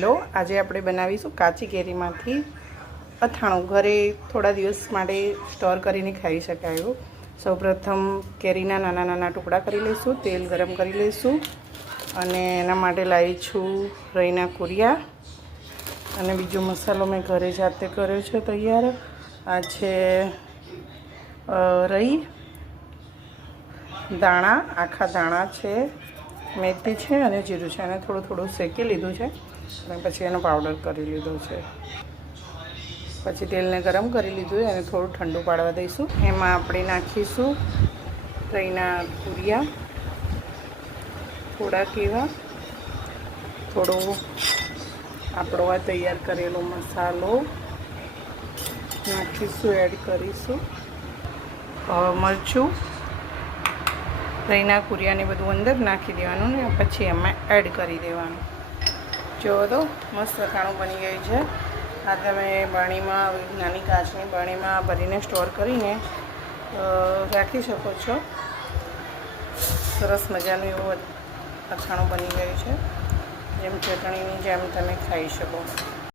Hello, આજે આપણે બનાવીશું કાચી કેરીમાંથી અથાણું. ઘરે થોડા દિવસ માટે સ્ટોર કરીને ખાઈ શકાય એવું. સૌપ્રથમ કેરીના નાના નાના ટુકડા કરી લઈશું. તેલ ગરમ કરી લઈશું અને એના માટે લાવી છું રઈના કુરિયા અને બીજો મસાલો મેં ઘરે જાતે કર્યો છે તૈયાર. આ છે રઈ, દાણા, આખા દાણા છે, મેથી છે અને જીરું છે. અને થોડું થોડું શેકી લીધું છે અને પછી એનો પાવડર કરી લીધો છે. પછી તેલને ગરમ કરી લીધું અને થોડું ઠંડુ પાડવા દઈશું. એમાં આપણે નાખીશું રઈના કુરિયા, થોડાક એવા, થોડો આપણો આ તૈયાર કરેલો મસાલો નાખીશું, એડ કરીશું. મરચું, રઈના કુરિયાને બધું અંદર નાખી દેવાનું ને પછી એમાં એડ કરી દેવાનું. જો તો મસ્ત અથાણું બની ગયું છે. આ તમે બરણીમાં, નાની કાચની બરણીમાં ભરીને સ્ટોર કરીને રાખી શકો છો. સરસ મજાનું એવું અથાણું બની ગયું છે. જેમ ચટણીની જેમ તમે ખાઈ શકો.